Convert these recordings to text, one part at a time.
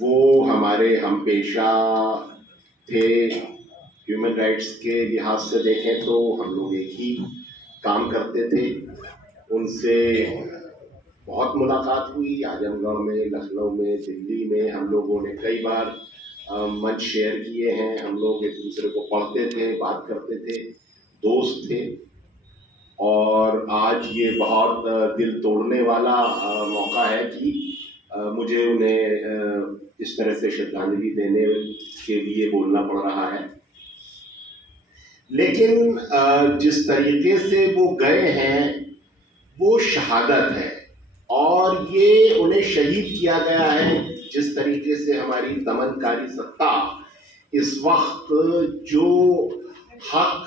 वो हमारे हमपेशा थे। ह्यूमन राइट्स के लिहाज से देखें तो हम लोग एक ही काम करते थे। उनसे बहुत मुलाकात हुई, आजमगढ़ में, लखनऊ में, दिल्ली में। हम लोगों ने कई बार मंच शेयर किए हैं। हम लोग एक दूसरे को पढ़ते थे, बात करते थे, दोस्त थे। और आज ये बहुत दिल तोड़ने वाला मौका है कि मुझे उन्हें इस तरह से श्रद्धांजलि देने के लिए बोलना पड़ रहा है। लेकिन जिस तरीके से वो गए हैं वो शहादत है, और ये उन्हें शहीद किया गया है। जिस तरीके से हमारी दमनकारी सत्ता इस वक्त जो हक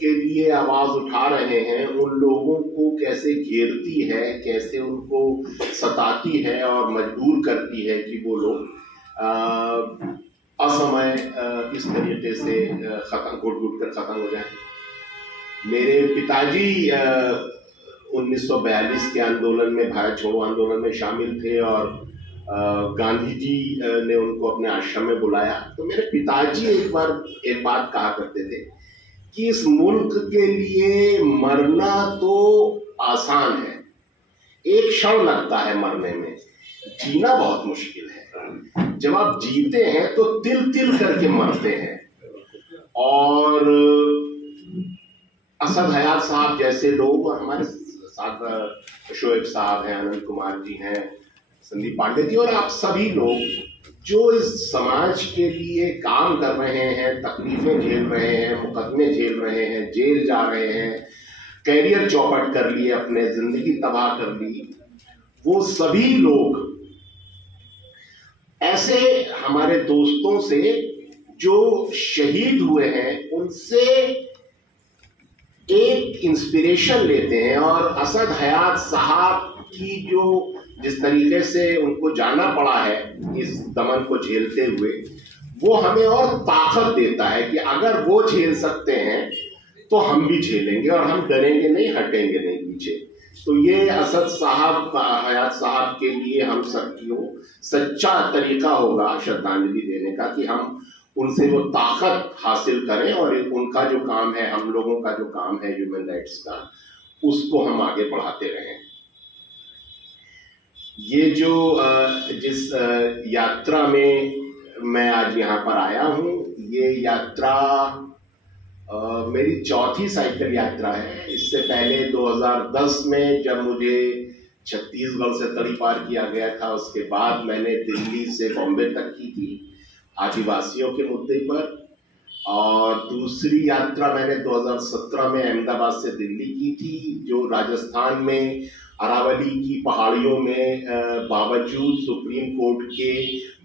के लिए आवाज उठा रहे हैं उन लोगों को कैसे घेरती है, कैसे उनको सताती है और मजबूर करती है कि वो लोग असमय इस तरीके से घुट कर खत्म हो जाए। मेरे पिताजी 1942 के आंदोलन में, भारत छोड़ो आंदोलन में शामिल थे, और गांधी जी ने उनको अपने आश्रम में बुलाया। तो मेरे पिताजी एक बात कहा करते थे कि इस मुल्क के लिए मरना तो आसान है, एक क्षण लगता है मरने में, जीना बहुत मुश्किल है। जब आप जीते हैं तो तिल तिल करके मरते हैं। और असद हयात साहब जैसे लोग, और हमारे साथ शोएब साहब हैं, आनंद कुमार जी हैं, संदीप पांडे जी, और आप सभी लोग जो इस समाज के लिए काम कर रहे हैं, तकलीफें झेल रहे हैं, मुकदमे झेल रहे हैं, जेल जा रहे हैं, कैरियर चौपट कर लिए, अपने जिंदगी तबाह कर ली, वो सभी लोग ऐसे हमारे दोस्तों से जो शहीद हुए हैं उनसे एक इंस्पिरेशन लेते हैं। और असद हयात साहब की जो जिस तरीके से उनको जाना पड़ा है इस दमन को झेलते हुए, वो हमें और ताकत देता है कि अगर वो झेल सकते हैं तो हम भी झेलेंगे, और हम डरेंगे नहीं, हटेंगे नहीं पीछे। तो ये असद साहब, हयात साहब के लिए हम सबकी सच्चा तरीका होगा श्रद्धांजलि देने का कि हम उनसे वो ताकत हासिल करें, और उनका जो काम है, हम लोगों का जो काम है ह्यूमन राइट्स का, उसको हम आगे बढ़ाते रहें। ये जो जिस यात्रा में मैं आज यहाँ पर आया हूँ, ये यात्रा मेरी चौथी साइकिल यात्रा है। इससे पहले 2010 में जब मुझे छत्तीसगढ़ से तड़ी पार किया गया था, उसके बाद मैंने दिल्ली से बॉम्बे तक की थी आदिवासियों के मुद्दे पर। और दूसरी यात्रा मैंने 2017 में अहमदाबाद से दिल्ली की थी, जो राजस्थान में अरावली की पहाड़ियों में बावजूद सुप्रीम कोर्ट के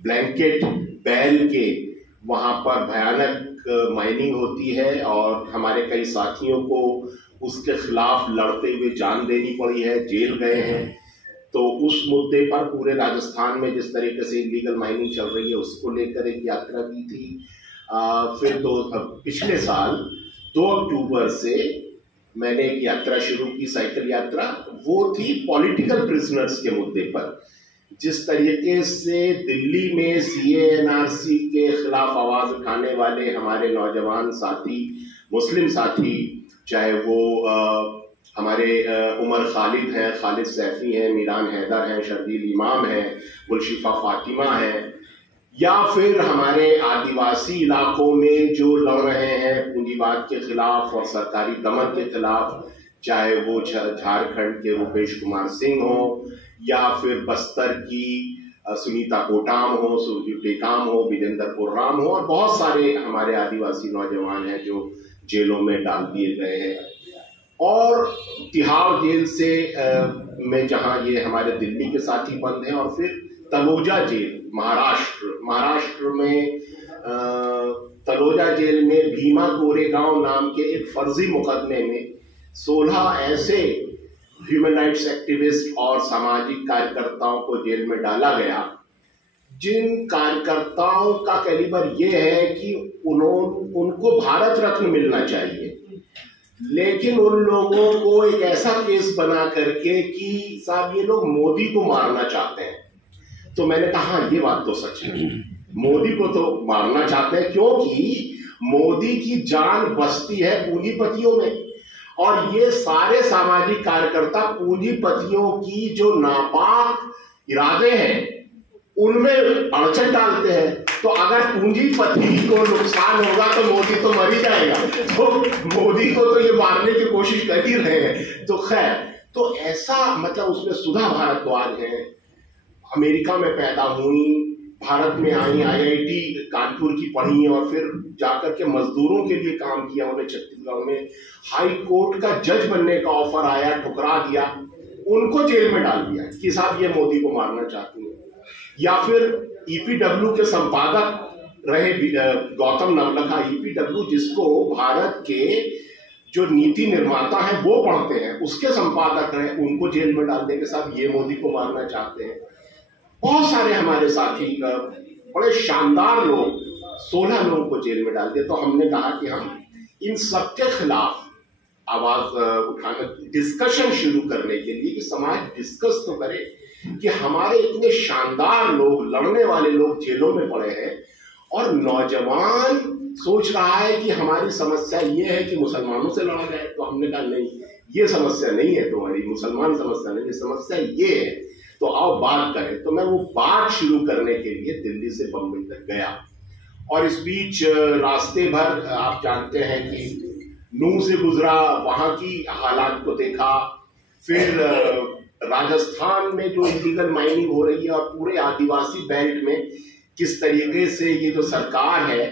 ब्लैंकेट बैन के वहाँ पर भयानक माइनिंग होती है, और हमारे कई साथियों को उसके खिलाफ लड़ते हुए जान देनी पड़ी है, जेल गए हैं। तो उस मुद्दे पर पूरे राजस्थान में जिस तरीके से इलीगल माइनिंग चल रही है उसको लेकर एक यात्रा की थी। फिर पिछले साल 2 अक्टूबर से मैंने एक यात्रा शुरू की, साइकिल यात्रा। वो थी पॉलिटिकल प्रिजनर्स के मुद्दे पर। जिस तरीके से दिल्ली में CA/NRC के खिलाफ आवाज उठाने वाले हमारे नौजवान साथी, मुस्लिम साथी, चाहे वो हमारे उमर खालिद हैं, खालिद सैफी हैं, मीरान हैदर हैं, शर्जील इमाम हैं, गुलशिफा फातिमा हैं, या फिर हमारे आदिवासी इलाकों में जो लड़ रहे हैं पूंजीवाद के खिलाफ और सरकारी दमन के खिलाफ, चाहे वो झारखंड के रूपेश कुमार सिंह हो, या फिर बस्तर की सुनीता कोटाम हो, सुरजू टेकाम हो, विजेंद्र कुर्राम हो, और बहुत सारे हमारे आदिवासी नौजवान हैं जो जेलों में डाल दिए गए हैं। और तिहाड़ जेल से में जहां ये हमारे दिल्ली के साथी बंद हैं, और फिर तलोजा जेल महाराष्ट्र में तलोजा जेल में भीमा कोरेगांव नाम के एक फर्जी मुकदमे में 16 ऐसे ह्यूमन राइट्स एक्टिविस्ट और सामाजिक कार्यकर्ताओं को जेल में डाला गया, जिन कार्यकर्ताओं का कैलिबर ये है कि उनको भारत रत्न मिलना चाहिए, लेकिन उन लोगों को एक ऐसा केस बना करके कि साहब ये लोग मोदी को मारना चाहते हैं। तो मैंने कहा हाँ, ये बात तो सच है, मोदी को तो मारना चाहते हैं, क्योंकि मोदी की जान बसती है पूंजीपतियों में, और ये सारे सामाजिक कार्यकर्ता पूंजीपतियों की जो नापाक इरादे हैं उनमें अड़चन डालते हैं। तो अगर पूंजीपति को नुकसान होगा तो मोदी तो मर ही जाएगा, तो मोदी को तो ये मारने की कोशिश कर ही रहे हैं। तो खैर, तो ऐसा मतलब उसमें सुधा भारद्वाज है, अमेरिका में पैदा हुई, भारत में आई, IIT कानपुर की पढ़ी और फिर जाकर के मजदूरों के लिए काम किया। उन्हें छत्तीसगढ़ में हाई कोर्ट का जज बनने का ऑफर आया, ठुकरा दिया, उनको जेल में डाल दिया कि साहब ये मोदी को मारना चाहती है। या फिर EPW के संपादक रहे गौतम नवलखा, EPW जिसको भारत के जो नीति निर्माता हैं वो पढ़ते हैं, उसके संपादक रहे, उनको जेल में डालने के साथ ये मोदी को मारना चाहते हैं। बहुत सारे हमारे साथी बड़े शानदार लोग, 16 लोगों को जेल में डाल दिया। तो हमने कहा कि हम इन सबके खिलाफ आवाज उठाना, डिस्कशन शुरू करने के लिए कि समाज डिस्कस तो करे कि हमारे इतने शानदार लोग, लड़ने वाले लोग जेलों में पड़े हैं और नौजवान सोच रहा है कि हमारी समस्या ये है कि मुसलमानों से लड़ा जाए। तो हमने कहा नहीं, ये समस्या नहीं है तुम्हारी, मुसलमान समस्या नहीं, समस्या ये है, तो आओ बात करें। तो मैं वो बात शुरू करने के लिए दिल्ली से बंबई तक गया, और इस बीच रास्ते भर आप जानते हैं कि नूह से गुजरा, वहां की हालात को देखा, फिर राजस्थान में जो इलीगल माइनिंग हो रही है और पूरे आदिवासी बेल्ट में किस तरीके से ये जो सरकार है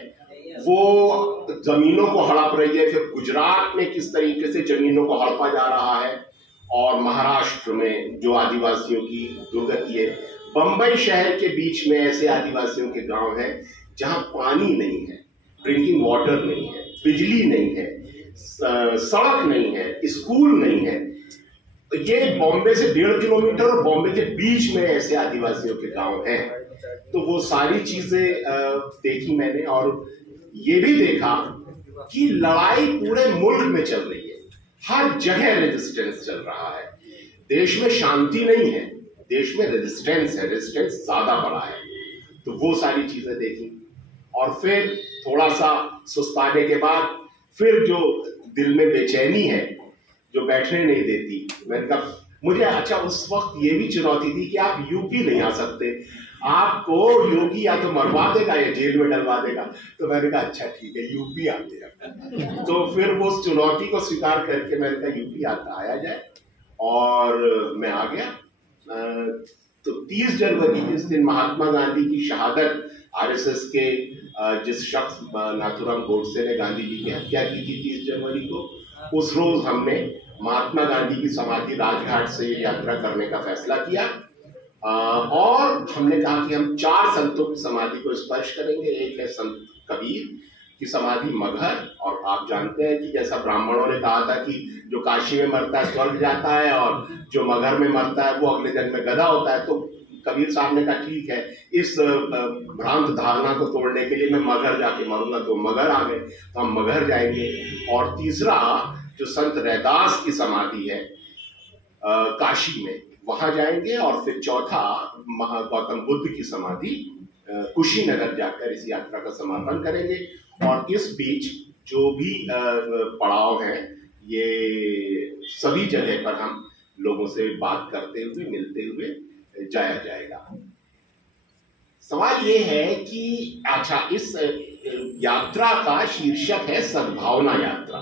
वो जमीनों को हड़प रही है, फिर गुजरात में किस तरीके से जमीनों को हड़पा जा रहा है, और महाराष्ट्र में जो आदिवासियों की दुर्गति है। बंबई शहर के बीच में ऐसे आदिवासियों के गांव हैं जहां पानी नहीं है, ड्रिंकिंग वाटर नहीं है, बिजली नहीं है, सड़क नहीं है, स्कूल नहीं है। ये बॉम्बे से 1.5 किलोमीटर और बॉम्बे के बीच में ऐसे आदिवासियों के गांव हैं। तो वो सारी चीजें देखी मैंने, और ये भी देखा कि लड़ाई पूरे मुल्क में चल रही है, हर जगह रेजिस्टेंस चल रहा है। देश में शांति नहीं है, देश में रेजिस्टेंस है, रेजिस्टेंस ज्यादा बड़ा है। तो वो सारी चीजें देखी, और फिर थोड़ा सा सुस्ताने के बाद फिर जो दिल में बेचैनी है जो बैठने नहीं देती, मैंने कहा मुझे अच्छा उस वक्त ये भी चुनौती थी कि आप यूपी नहीं आ सकते, आपको योगी या तो मरवा देगा या जेल में डलवा देगा। तो मैंने कहा अच्छा ठीक है, यूपी आते हैं। तो फिर वो चुनौती को स्वीकार करके मैंने कहा यूपी आया जाए, और मैं आ गया। तो 30 जनवरी जिस दिन महात्मा गांधी की शहादत, RSS के जिस शख्स नाथूराम गोडसे ने गांधी जी की हत्या की थी 30 जनवरी को, उस रोज हमने महात्मा गांधी की समाधि राजघाट से ये यात्रा करने का फैसला किया, और हमने कहा कि हम 4 संतों की समाधि को स्पर्श करेंगे। एक है संत कबीर की समाधि मगहर, और आप जानते हैं कि जैसा ब्राह्मणों ने कहा था कि जो काशी में मरता है स्वर्ग जाता है और जो मगहर में मरता है वो अगले जन्म में गधा होता है। तो कबीर साहब ने कहा ठीक है, इस भ्रांत धारणा को तोड़ने के लिए मैं मगहर जाके मरूंगा। तो मगहर आ गए, तो हम मगहर जाएंगे। और तीसरा जो संत रैदास की समाधि है काशी में, वहां जाएंगे। और फिर चौथा गौतम बुद्ध की समाधि कुशीनगर जाकर इस यात्रा का समापन करेंगे। और इस बीच जो भी पड़ाव हैं, ये सभी जगह पर हम लोगों से बात करते हुए, मिलते हुए जाया जाएगा। सवाल ये है कि अच्छा, इस यात्रा का शीर्षक है सद्भावना यात्रा।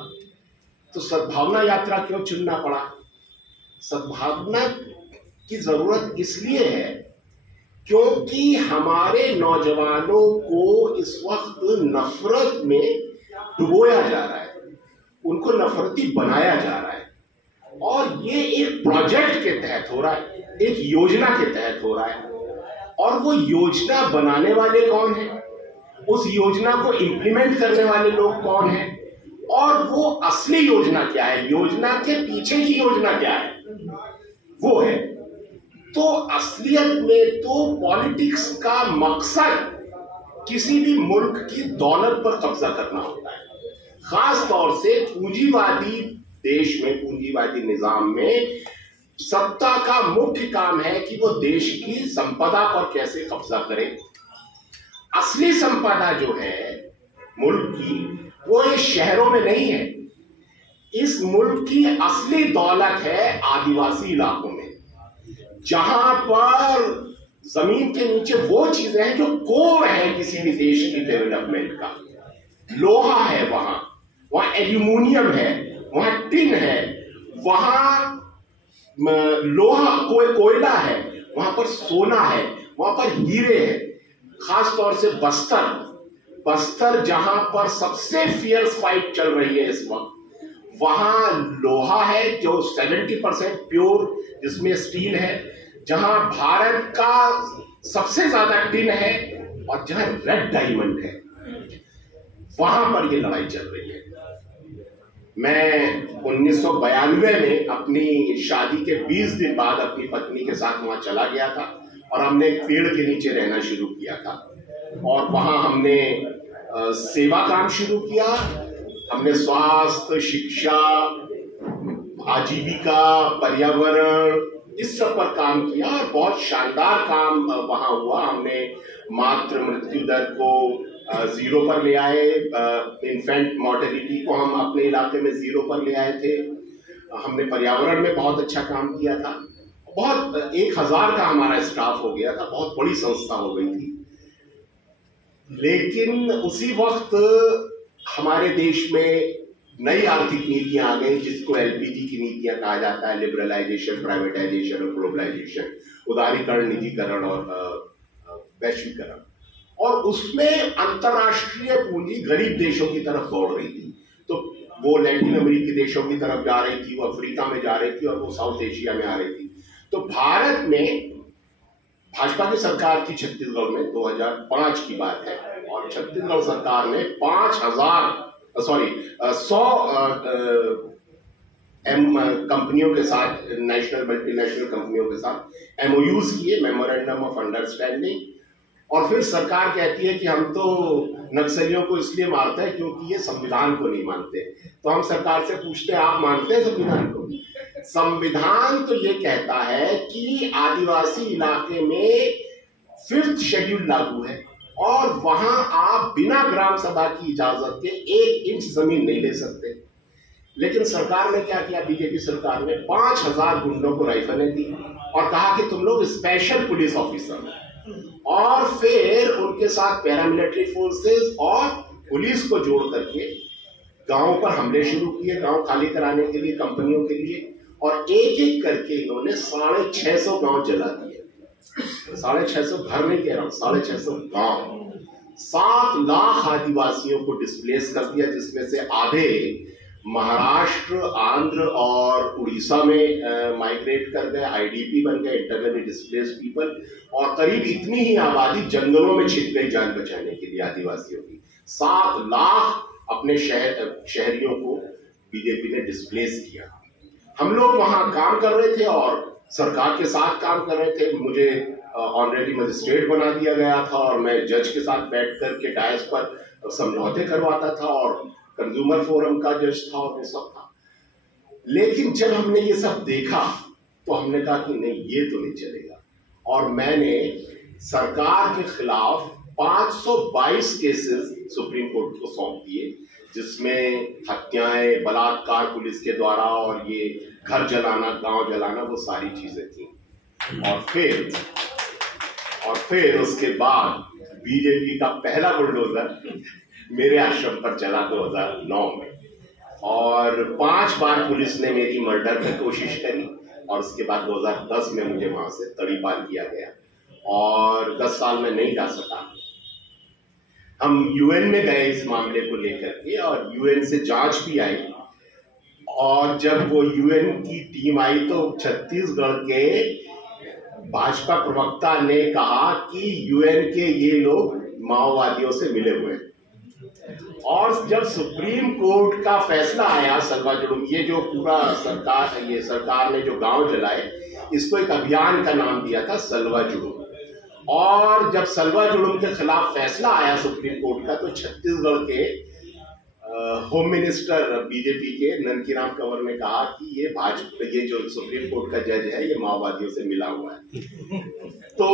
तो सद्भावना यात्रा क्यों चुनना पड़ा? सद्भावना की जरूरत इसलिए है क्योंकि हमारे नौजवानों को इस वक्त नफरत में डुबोया जा रहा है, उनको नफरती बनाया जा रहा है। और ये एक प्रोजेक्ट के तहत हो रहा है, एक योजना के तहत हो रहा है। और वो योजना बनाने वाले कौन है, उस योजना को इम्प्लीमेंट करने वाले लोग कौन है, और वो असली योजना क्या है, योजना के पीछे की योजना क्या है, वो है। तो असलियत में तो पॉलिटिक्स का मकसद किसी भी मुल्क की दौलत पर कब्जा करना होता है, खास तौर से पूंजीवादी देश में, पूंजीवादी निजाम में सत्ता का मुख्य काम है कि वो देश की संपदा पर कैसे कब्जा करे। असली संपदा जो है मुल्क की, वो इस शहरों में नहीं है। इस मुल्क की असली दौलत है आदिवासी इलाकों में, जहां पर जमीन के नीचे वो चीजें हैं जो कोर है किसी भी देश की डेवलपमेंट का। लोहा है वहां एल्यूमिनियम है, वहां टिन है, वहां लोहा कोयला है, वहां पर सोना है, वहां पर हीरे है। खास तौर से बस्तर जहां पर सबसे फियर्स फाइट चल रही है इस वक्त, वहां लोहा है जो 70% प्योर, जिसमें स्टील है, जहां भारत का सबसे ज्यादा टिन है और जहां रेड डायमंड है, वहां पर ये लड़ाई चल रही है। मैं 1992 में अपनी शादी के 20 दिन बाद अपनी पत्नी के साथ वहां चला गया था और हमने एक पेड़ के नीचे रहना शुरू किया था और वहां हमने सेवा काम शुरू किया। हमने स्वास्थ्य, शिक्षा, आजीविका, पर्यावरण, इस सब पर काम किया और बहुत शानदार काम वहां हुआ। हमने मातृ मृत्यु दर को 0 पर ले आए, इन्फेंट मॉर्टेलिटी को हम अपने इलाके में 0 पर ले आए थे। हमने पर्यावरण में बहुत अच्छा काम किया था। बहुत 1000 का हमारा स्टाफ हो गया था, बहुत बड़ी संस्था हो गई थी। लेकिन उसी वक्त हमारे देश में नई आर्थिक नीतियां आ गई, जिसको एलपीजी की नीतियां कहा जाता है, लिबरलाइजेशन, प्राइवेटाइजेशन और ग्लोबलाइजेशन, उदारीकरण, निजीकरण और वैश्वीकरण। और उसमें अंतरराष्ट्रीय पूंजी गरीब देशों की तरफ दौड़ रही थी। तो वो लैटिन अमेरिकी देशों की तरफ जा रही थी, वो अफ्रीका में जा रही थी और वो साउथ एशिया में आ रही थी। तो भारत में भाजपा की सरकार थी छत्तीसगढ़ में, 2005 की बात है, और छत्तीसगढ़ सरकार ने 100 कंपनियों के साथ, नेशनल मल्टीनेशनल कंपनियों के साथ एमओयूज किए, मेमोरेंडम ऑफ अंडरस्टैंडिंग। और फिर सरकार कहती है कि हम तो नक्सलियों को इसलिए मारते हैं क्योंकि ये संविधान को नहीं मानते। तो हम सरकार से पूछते हैं, आप मानते हैं संविधान को? संविधान तो ये कहता है कि आदिवासी इलाके में 5th शेड्यूल लागू है और वहां आप बिना ग्राम सभा की इजाजत के 1 इंच जमीन नहीं ले सकते। लेकिन सरकार ने क्या किया, बीजेपी सरकार ने 5000 गुंडों को राइफलें दी और कहा कि तुम लोग स्पेशल पुलिस ऑफिसर हो, और फिर उनके साथ पैरामिलिट्री फोर्सेस और पुलिस को जोड़ करके गांवों पर हमले शुरू किए, गांव खाली कराने के लिए, कंपनियों के लिए। और एक एक करके इन्होंने 650 गांव जला दिए। 650 घर नहीं कह रहा हूं, 650 गांव। 7 लाख आदिवासियों को डिस्प्लेस कर दिया, जिसमें से आधे महाराष्ट्र, आंध्र और उड़ीसा में माइग्रेट कर गए, आईडीपी बन गए, इंटरनली डिस्प्लेस्ड पीपल। और करीब इतनी ही आबादी जंगलों में छिप गई जान बचाने के लिए आदिवासियों की। 7 लाख अपने शहरियों को बीजेपी ने डिस्प्लेस किया। हम लोग वहां काम कर रहे थे और सरकार के साथ काम कर रहे थे। मुझे ऑनरेरी मजिस्ट्रेट बना दिया गया था और मैं जज के साथ बैठ करके डायस पर समझौते करवाता था और कंज्यूमर फोरम का जज था और ये सब था। लेकिन जब हमने ये सब देखा तो हमने कहा कि नहीं, ये तो नहीं चलेगा। और मैंने सरकार के खिलाफ 522 केसेस सुप्रीम कोर्ट को सौंप दिए, जिसमें हत्याएं, बलात्कार पुलिस के द्वारा और ये घर जलाना, गांव जलाना, वो सारी चीजें थी। और फिर उसके बाद बीजेपी का पहला बुलडोजर मेरे आश्रम पर चला 2009 में, और 5 बार पुलिस ने मेरी मर्डर की कोशिश करी और उसके बाद 2010 में मुझे वहां से तड़ीपार किया गया और 10 साल में नहीं जा सका। हम यूएन में गए इस मामले को लेकर के और यूएन से जांच भी आई, और जब वो यूएन की टीम आई तो छत्तीसगढ़ के भाजपा प्रवक्ता ने कहा कि यूएन के ये लोग माओवादियों से मिले हुए हैं। और जब सुप्रीम कोर्ट का फैसला आया सलवा जुड़ुम, ये जो पूरा सरकार ने जो गांव जलाए, इसको एक अभियान का नाम दिया था सलवा जुड़ुम। और जब सलवा जुड़ुम के खिलाफ फैसला आया सुप्रीम कोर्ट का, तो छत्तीसगढ़ के होम मिनिस्टर बीजेपी के ननकीराम कंवर ने कहा कि ये भाजपा, ये जो सुप्रीम कोर्ट का जज है ये माओवादियों से मिला हुआ है। तो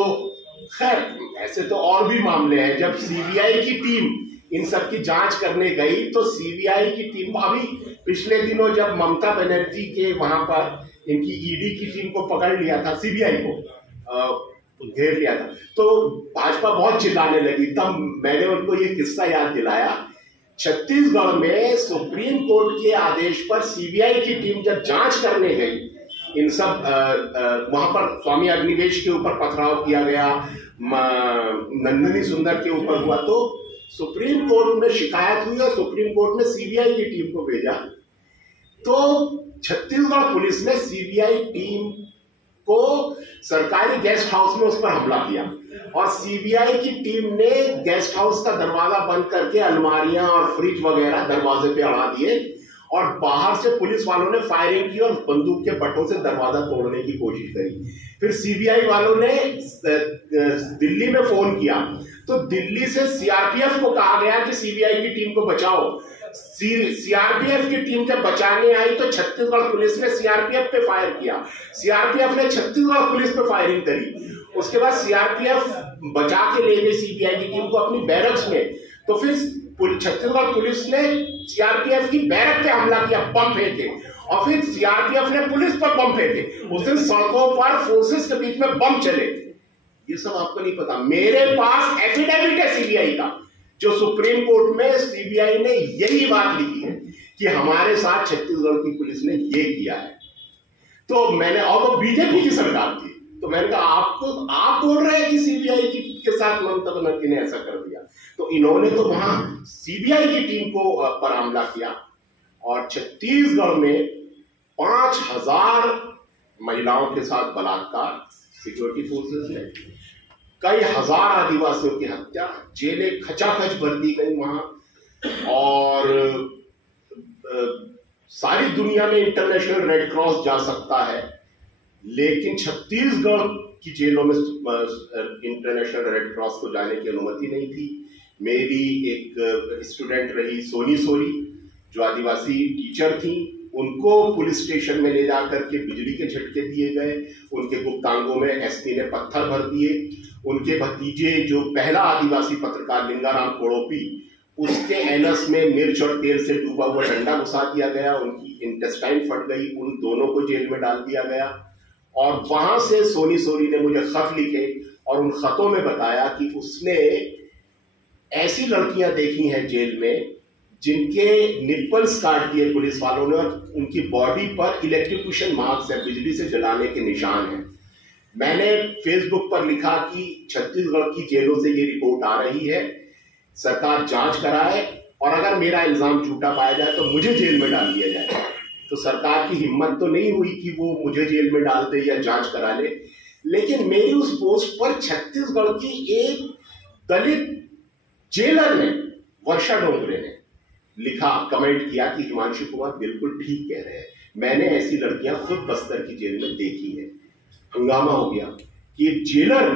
खैर ऐसे तो और भी मामले हैं। जब सीबीआई की टीम इन सब की जांच करने गई तो सीबीआई की टीम को, अभी पिछले दिनों जब ममता बनर्जी के वहां पर इनकी ईडी की टीम को पकड़ लिया था, सीबीआई को घेर लिया था, तो भाजपा बहुत चिल्लाने लगी। तब मैंने उनको ये किस्सा याद दिलाया। छत्तीसगढ़ में सुप्रीम कोर्ट के आदेश पर सीबीआई की टीम जब जांच करने गई, इन सब वहां पर स्वामी अग्निवेश के ऊपर पथराव किया गया, नंदिनी सुंदर के ऊपर हुआ, तो सुप्रीम कोर्ट में शिकायत हुई और सुप्रीम कोर्ट ने सीबीआई की टीम को भेजा। तो छत्तीसगढ़ पुलिस ने सीबीआई टीम को सरकारी गेस्ट हाउस में उस पर हमला किया और सीबीआई की टीम ने गेस्ट हाउस का दरवाजा बंद करके अलमारियां और फ्रिज वगैरह दरवाजे पे अड़ा दिए और बाहर से पुलिस वालों ने फायरिंग की और बंदूक के बटों से दरवाजा तोड़ने की कोशिश करी। फिर सीबीआई वालों ने दिल्ली में फोन किया तो दिल्ली से सीआरपीएफ को कहा गया कि सीबीआई की टीम को बचाओ। सीआरपीएफ की टीम जब बचाने आई तो छत्तीसगढ़ पुलिस ने सीआरपीएफ पे फायर किया, सीआरपीएफ ने छत्तीसगढ़ पुलिस पे फायरिंग करी। उसके बाद सीआरपीएफ बचा के ले गई सीबीआई की टीम को अपनी बैरक्स में। तो फिर छत्तीसगढ़ पुलिस ने सीआरपीएफ की बैरक पे हमला किया, बम फेंके, और फिर सीआरपीएफ ने पुलिस पर बम फेंके। उस दिन सड़कों पर फोर्सेस के बीच में बम चले। ये सब आपको नहीं पता। मेरे पास एफिडेविट है सीबीआई का, जो सुप्रीम कोर्ट में सीबीआई ने यही बात लिखी है कि हमारे साथ छत्तीसगढ़ की पुलिस ने ये किया है। तो मैंने, और वो बीजेपी की सरकार थी, तो मैंने कहा आप बोल रहे हैं कि सीबीआई के साथ ममता बनर्जी ने ऐसा कर दिया। तो इन्होंने तो वहां सीबीआई की टीम को पर हमला किया और छत्तीसगढ़ में 5000 महिलाओं के साथ बलात्कार, सिक्योरिटी फोर्सेस ने कई हजार आदिवासियों की हत्या, जेलें खचाखच भर दी गई वहां। और सारी दुनिया में इंटरनेशनल रेड क्रॉस जा सकता है, लेकिन छत्तीसगढ़ की जेलों में इंटरनेशनल रेड क्रॉस को जाने की अनुमति नहीं थी। मेरी एक स्टूडेंट रही सोनी सोरी, जो आदिवासी टीचर थी, उनको पुलिस स्टेशन में ले जाकर के बिजली के झटके दिए गए, उनके गुप्तांगों में एसपी ने पत्थर भर दिए। उनके भतीजे, जो पहला आदिवासी पत्रकार लिंगाराम कोड़ोपी, उसके एनस में मिर्च और तेल से डूबा हुआ डंडा घुसा दिया गया, उनकी इंटेस्टाइन फट गई, उन दोनों को जेल में डाल दिया गया। और वहां से सोनी सोरी ने मुझे खत लिखे और उन खतों में बताया कि उसने ऐसी लड़कियां देखी हैं जेल में जिनके निप्पल्स काट दिए पुलिस वालों ने और उनकी बॉडी पर इलेक्ट्रोक्यूशन मार्क्स है, बिजली से जलाने के निशान हैं। मैंने फेसबुक पर लिखा कि छत्तीसगढ़ की जेलों से ये रिपोर्ट आ रही है, सरकार जांच कराए और अगर मेरा इल्जाम झूठा पाया जाए तो मुझे जेल में डाल दिया जाए। तो सरकार की हिम्मत तो नहीं हुई कि वो मुझे जेल में डाल दे या जांच करा ले, लेकिन मेरी उस पोस्ट पर छत्तीसगढ़ की एक दलित जेलर ने, वर्षा डोंगरे ने लिखा, कमेंट किया कि हिमांशु कुमार बिल्कुल ठीक कह रहे हैं, मैंने ऐसी लड़कियां खुद बस्तर की जेल में देखी है। हंगामा हो गया कि एक जेलर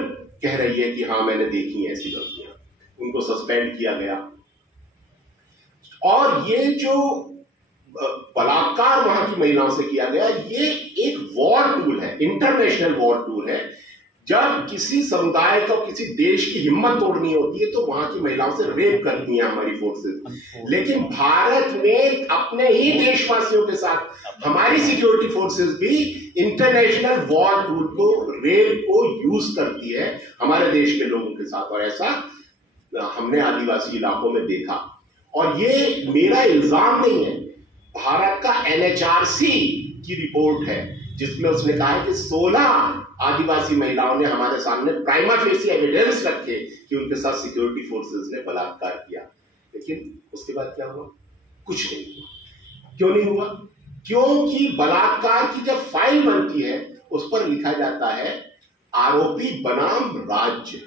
कह रही है कि हाँ मैंने देखी है ऐसी लड़कियां, उनको सस्पेंड किया गया। और ये जो बलात्कार वहां की महिलाओं से किया गया, ये एक वॉर टूल है, इंटरनेशनल वॉर टूल है। जब किसी समुदाय को, किसी देश की हिम्मत तोड़नी होती है तो वहां की महिलाओं से रेप करती हैं हमारी फोर्सेस। लेकिन भारत में अपने ही देशवासियों के साथ हमारी सिक्योरिटी फोर्सेस भी इंटरनेशनल वॉर टूल को, रेप को यूज करती है हमारे देश के लोगों के साथ। और ऐसा हमने आदिवासी इलाकों में देखा। और ये मेरा इल्जाम नहीं है, भारत का एनएचआरसी की रिपोर्ट है जिसमें उसने कहा है कि 16 आदिवासी महिलाओं ने हमारे सामने प्राइमा फेसी एविडेंस रखे कि उनके साथ सिक्योरिटी फोर्सेस ने बलात्कार किया। लेकिन उसके बाद क्या हुआ? कुछ नहीं हुआ। क्यों नहीं हुआ? क्योंकि बलात्कार की जब फाइल बनती है उस पर लिखा जाता है आरोपी बनाम राज्य।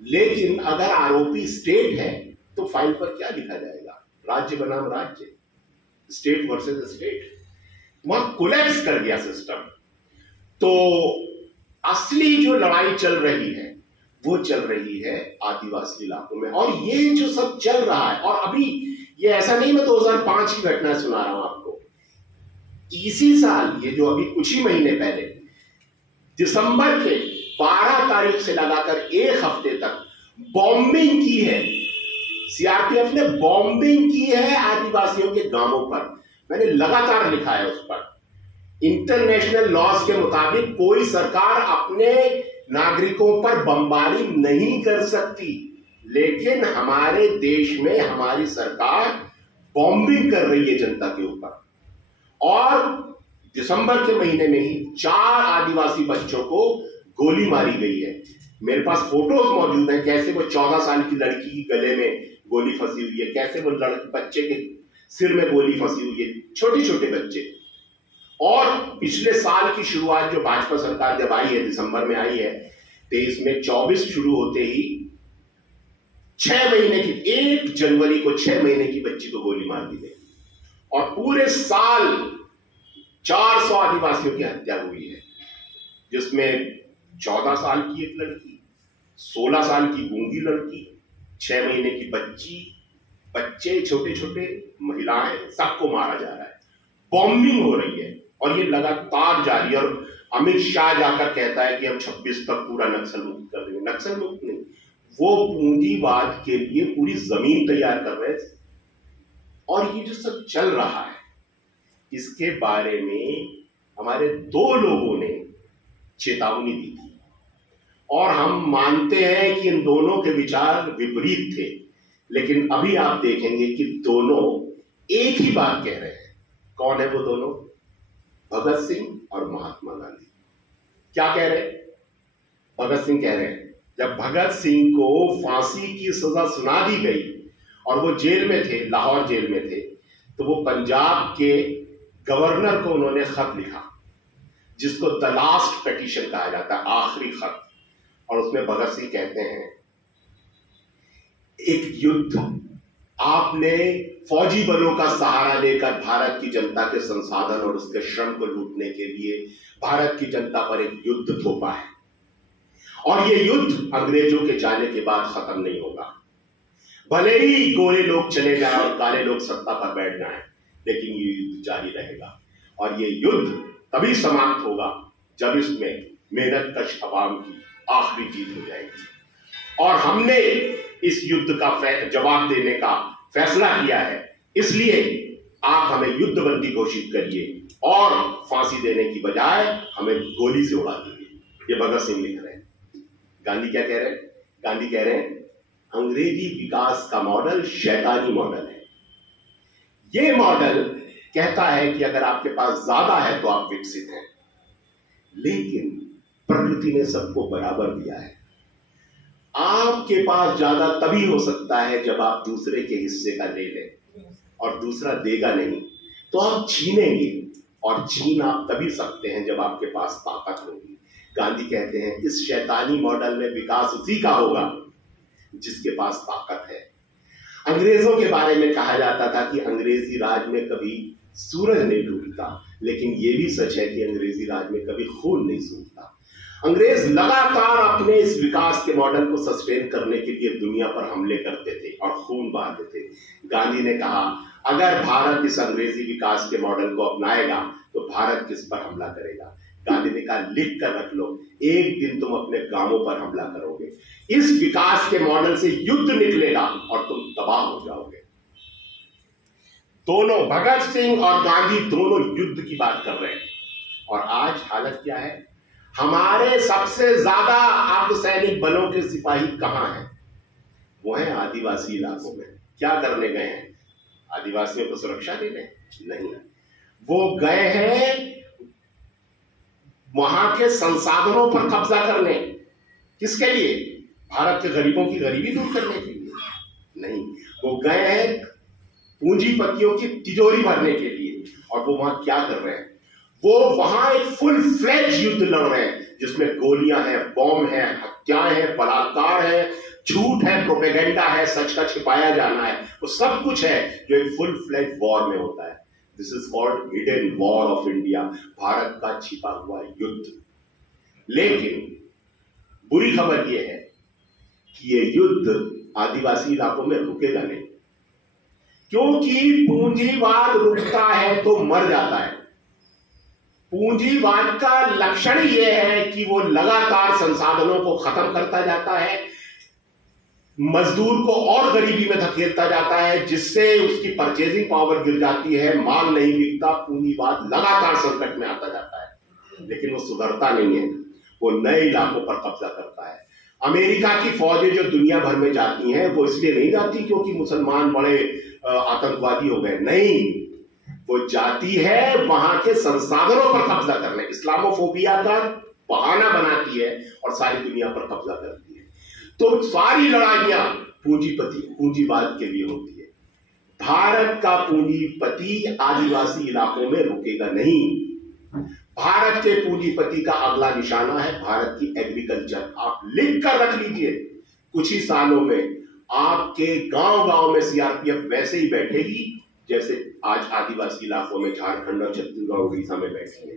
लेकिन अगर आरोपी स्टेट है तो फाइल पर क्या लिखा जाएगा? राज्य बनाम राज्य, स्टेट वर्सेस स्टेट। वहां कोलैप्स कर गया सिस्टम। तो असली जो लड़ाई चल रही है वो चल रही है आदिवासी इलाकों में। और ये जो सब चल रहा है, और अभी ये ऐसा नहीं मैं 2005 की घटना सुना रहा हूं आपको। इसी साल, ये जो अभी कुछ ही महीने पहले, दिसंबर के 12 तारीख से लगाकर एक हफ्ते तक बॉम्बिंग की है, सीआरपीएफ ने बॉम्बिंग की है आदिवासियों के गांवों पर। मैंने लगातार लिखा है उस पर। इंटरनेशनल लॉज के मुताबिक कोई सरकार अपने नागरिकों पर बमबारी नहीं कर सकती, लेकिन हमारे देश में हमारी सरकार बॉम्बिंग कर रही है जनता के ऊपर। और दिसंबर के महीने में ही 4 आदिवासी बच्चों को गोली मारी गई है। मेरे पास फोटोज मौजूद हैं, कैसे वो 14 साल की लड़की की गले में गोली फंसी हुई है, कैसे वो बच्चे के सिर में गोली फंसी हुई है, छोटे छोटे बच्चे। और पिछले साल की शुरुआत जो भाजपा सरकार जब आई है, दिसंबर में आई है 23 में, 24 शुरू होते ही 6 महीने की, 1 जनवरी को 6 महीने की बच्ची को गोली मार दी गई। और पूरे साल 400 आदिवासियों की हत्या हुई है, जिसमें 14 साल की एक लड़की, 16 साल की गूंगी लड़की, 6 महीने की बच्ची, बच्चे छोटे छोटे, महिलाएं, सबको मारा जा रहा है। बॉम्बिंग हो रही है और ये लगातार जारी है। और अमित शाह जाकर कहता है कि हम 26 तक पूरा नक्सल मुक्त कर देंगे। नक्सल मुक्त नहीं, वो पूंजीवाद के लिए पूरी जमीन तैयार कर रहे हैं। और ये जो सब चल रहा है, इसके बारे में हमारे 2 लोगों ने चेतावनी दी थी, और हम मानते हैं कि इन दोनों के विचार विपरीत थे, लेकिन अभी आप देखेंगे कि दोनों एक ही बात कह रहे हैं। कौन है वो दोनों? भगत सिंह और महात्मा गांधी। क्या कह रहे हैं? भगत सिंह कह रहे हैं, जब भगत सिंह को फांसी की सजा सुना दी गई और वो जेल में थे, लाहौर जेल में थे, तो वो पंजाब के गवर्नर को उन्होंने खत लिखा, जिसको द लास्ट पिटीशन कहा जाता है, आखिरी खत। और उसमें भगत सिंह कहते हैं, एक युद्ध, आपने फौजी बलों का सहारा लेकर भारत की जनता के संसाधन और उसके श्रम को लूटने के लिए भारत की जनता पर एक युद्ध थोपा है, और ये युद्ध अंग्रेजों के जाने के बाद खत्म नहीं होगा। भले ही गोरे लोग चले जाए और काले लोग सत्ता पर बैठ जाएं, लेकिन ये युद्ध जारी रहेगा। और ये युद्ध तभी समाप्त होगा जब इसमें मेहनत कश अवाम की आखिरी जीत हो जाएगी। और हमने इस युद्ध का जवाब देने का फैसला किया है, इसलिए आप हमें युद्धबंदी घोषित करिए और फांसी देने की बजाय हमें गोली से उड़ा दीजिए। ये भगत सिंह लिख रहे हैं। गांधी क्या कह रहे हैं? गांधी कह रहे हैं, अंग्रेजी विकास का मॉडल शैतानी मॉडल है। ये मॉडल कहता है कि अगर आपके पास ज्यादा है तो आप विकसित हैं, लेकिन प्रकृति ने सबको बराबर दिया है। आपके पास ज्यादा तभी हो सकता है जब आप दूसरे के हिस्से का ले लें, और दूसरा देगा नहीं तो आप छीनेंगे, और छीन आप तभी सकते हैं जब आपके पास ताकत होगी। गांधी कहते हैं, इस शैतानी मॉडल में विकास उसी का होगा जिसके पास ताकत है। अंग्रेजों के बारे में कहा जाता था कि अंग्रेजी राज में कभी सूरज नहीं डूबता, लेकिन यह भी सच है कि अंग्रेजी राज में कभी खून नहीं सूखता। अंग्रेज लगातार अपने इस विकास के मॉडल को सस्टेन करने के लिए दुनिया पर हमले करते थे और खून बहाते थे। गांधी ने कहा, अगर भारत इस अंग्रेजी विकास के मॉडल को अपनाएगा तो भारत किस पर हमला करेगा? गांधी ने कहा, लिख कर रख लो, एक दिन तुम अपने गांवों पर हमला करोगे। इस विकास के मॉडल से युद्ध निकलेगा और तुम तबाह हो जाओगे। दोनों, भगत सिंह और गांधी, दोनों युद्ध की बात कर रहे हैं। और आज हालत क्या है? हमारे सबसे ज्यादा अर्धसैनिक बलों के सिपाही कहां हैं? वो हैं आदिवासी इलाकों में। क्या करने गए हैं? आदिवासियों को सुरक्षा देने? नहीं, वो गए हैं वहां के संसाधनों पर कब्जा करने। किसके लिए? भारत के गरीबों की गरीबी दूर करने के लिए? नहीं, वो गए हैं पूंजीपतियों की तिजोरी भरने के लिए। और वो वहां क्या कर रहे हैं? वो वहां एक फुल फ्लेज युद्ध लड़ रहे हैं, जिसमें गोलियां हैं, बॉम्ब है, हत्याएं हैं, बलात्कार है, झूठ है, प्रोपेगेंडा है, सच का छिपाया जाना है। वो सब कुछ है जो एक फुल फ्लेज वॉर में होता है। This is called hidden war of India, Bharat का छिपा हुआ युद्ध। लेकिन बुरी खबर यह है कि यह युद्ध आदिवासी इलाकों में रुकेगा नहीं, क्योंकि पूंजीवाद रुकता है तो मर जाता है। पूंजीवाद का लक्षण यह है कि वो लगातार संसाधनों को खत्म करता जाता है, मजदूर को और गरीबी में धकेलता जाता है, जिससे उसकी परचेजिंग पावर गिर जाती है, माल नहीं बिकता, पूंजीवाद लगातार संकट में आता जाता है। लेकिन वो सुधरता नहीं है, वो नए इलाकों पर कब्जा करता है। अमेरिका की फौजें जो दुनिया भर में जाती हैं वो इसलिए नहीं जाती क्योंकि मुसलमान बड़े आतंकवादी हो गए, नहीं, वो जाती है वहां के संसाधनों पर कब्जा करने, इस्लामोफोबिया का बहाना बनाती है और सारी दुनिया पर कब्जा करती है। तो सारी लड़ाइयां पूंजीवाद के लिए होती है। भारत का पूंजीपति आदिवासी इलाकों में रुकेगा नहीं। भारत के पूंजीपति का अगला निशाना है भारत की एग्रीकल्चर। आप लिख कर रख लीजिए, कुछ ही सालों में आपके गांव गांव में सीआरपीएफ वैसे ही बैठेगी जैसे आज आदिवासी इलाकों में झारखंड और छत्तीसगढ़ उड़ीसा में बैठी है।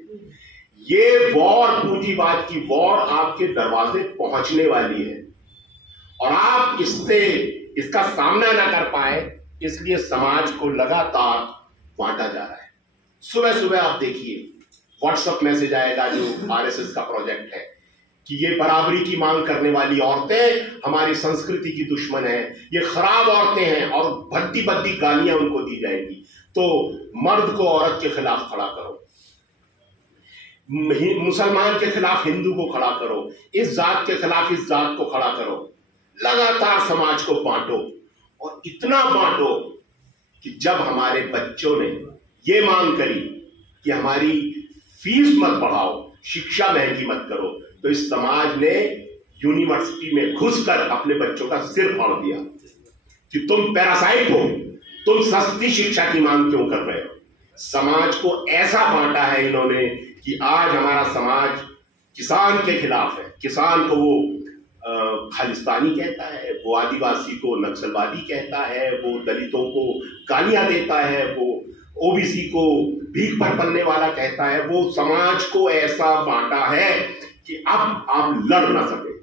ये वॉर, पूंजीवाद की वॉर आपके दरवाजे पहुंचने वाली है और आप इसका सामना ना कर पाए, इसलिए समाज को लगातार बांटा जा रहा है। सुबह सुबह आप देखिए व्हाट्सएप मैसेज आएगा जो आरएसएस का प्रोजेक्ट है कि ये बराबरी की मांग करने वाली औरतें हमारी संस्कृति की दुश्मन है, ये खराब औरतें हैं, और भद्दी भद्दी गालियां उनको दी जाएंगी। तो मर्द को औरत के खिलाफ खड़ा करो, मुसलमान के खिलाफ हिंदू को खड़ा करो, इस जात के खिलाफ इस जात को खड़ा करो, लगातार समाज को बांटो और इतना बांटो कि जब हमारे बच्चों ने ये मांग करी कि हमारी फीस मत बढ़ाओ, शिक्षा महंगी मत करो, तो इस समाज ने यूनिवर्सिटी में घुसकर अपने बच्चों का सिर फाड़ दिया कि तुम पैरासाइट हो, तुम सस्ती शिक्षा की मांग क्यों कर रहे हो। समाज को ऐसा बांटा है इन्होंने कि आज हमारा समाज किसान के खिलाफ है। किसान को वो खालिस्तानी कहता है, वो आदिवासी को नक्सलवादी कहता है, वो दलितों को गालियां देता है, वो ओबीसी को भीख पर पलने वाला कहता है। वो समाज को ऐसा बांटा है कि अब आप लड़ ना सके।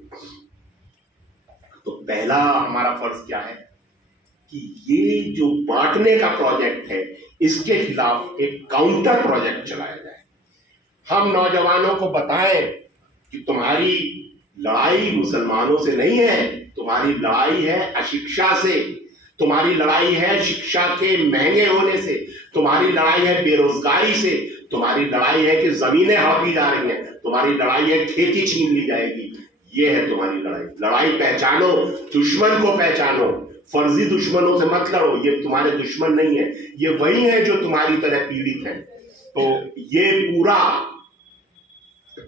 तो पहला हमारा फर्ज क्या है कि ये जो बांटने का प्रोजेक्ट है इसके खिलाफ एक काउंटर प्रोजेक्ट चलाया जाए। हम नौजवानों को बताएं कि तुम्हारी लड़ाई मुसलमानों से नहीं है, तुम्हारी लड़ाई है अशिक्षा से, तुम्हारी लड़ाई है शिक्षा के महंगे होने से, तुम्हारी लड़ाई है बेरोजगारी से, तुम्हारी लड़ाई है कि जमीनें हड़पी जा रही हैं, तुम्हारी लड़ाई है खेती छीन ली जाएगी। ये है तुम्हारी लड़ाई। लड़ाई पहचानो, दुश्मन को पहचानो, फर्जी दुश्मनों से मत लड़ो, ये तुम्हारे दुश्मन नहीं है, ये वही है जो तुम्हारी तरह पीड़ित है। तो ये पूरा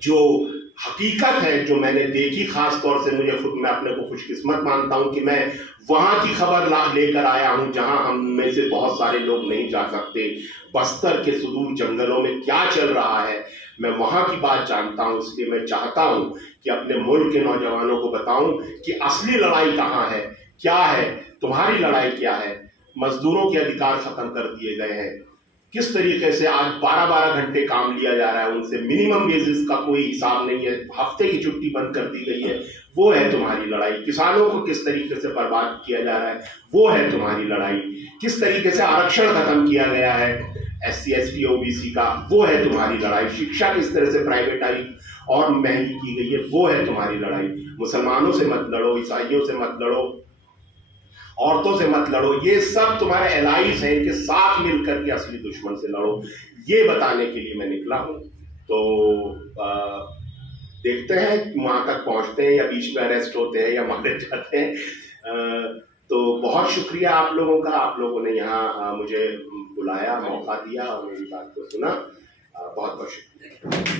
जो हकीकत है जो मैंने देखी, खास तौर से मैं अपने को खुशकिस्मत मानता हूं कि मैं वहां की खबर लेकर आया हूं जहां हम में से बहुत सारे लोग नहीं जा सकते। बस्तर के सुदूर जंगलों में क्या चल रहा है मैं वहां की बात जानता हूं, इसलिए मैं चाहता हूं कि अपने मुल्क के नौजवानों को बताऊं कि असली लड़ाई कहां है, क्या है, तुम्हारी लड़ाई क्या है। मजदूरों के अधिकार खत्म कर दिए गए हैं, किस तरीके से आज 12-12 घंटे काम लिया जा रहा है, उनसे मिनिमम वेजेस का कोई हिसाब नहीं है, हफ्ते की छुट्टी बंद कर दी गई है, वो है तुम्हारी लड़ाई। किसानों को किस तरीके से बर्बाद किया जा रहा है, वो है तुम्हारी लड़ाई। किस तरीके से आरक्षण खत्म किया गया है SC ST OBC का, वो है तुम्हारी लड़ाई। शिक्षा किस तरह से प्राइवेटाइज और महंगी की गई है, वो है तुम्हारी लड़ाई। मुसलमानों से मत लड़ो, ईसाइयों से मत लड़ो, औरतों से मत लड़ो, ये सब तुम्हारे एलाइज हैं, इनके साथ मिलकर के असली दुश्मन से लड़ो, ये बताने के लिए मैं निकला हूं। तो देखते हैं वहां तक पहुंचते हैं या बीच में अरेस्ट होते हैं या मारे जाते हैं। तो बहुत शुक्रिया आप लोगों का, आप लोगों ने यहाँ मुझे बुलाया, मौका दिया और मेरी बात को सुना। बहुत बहुत शुक्रिया।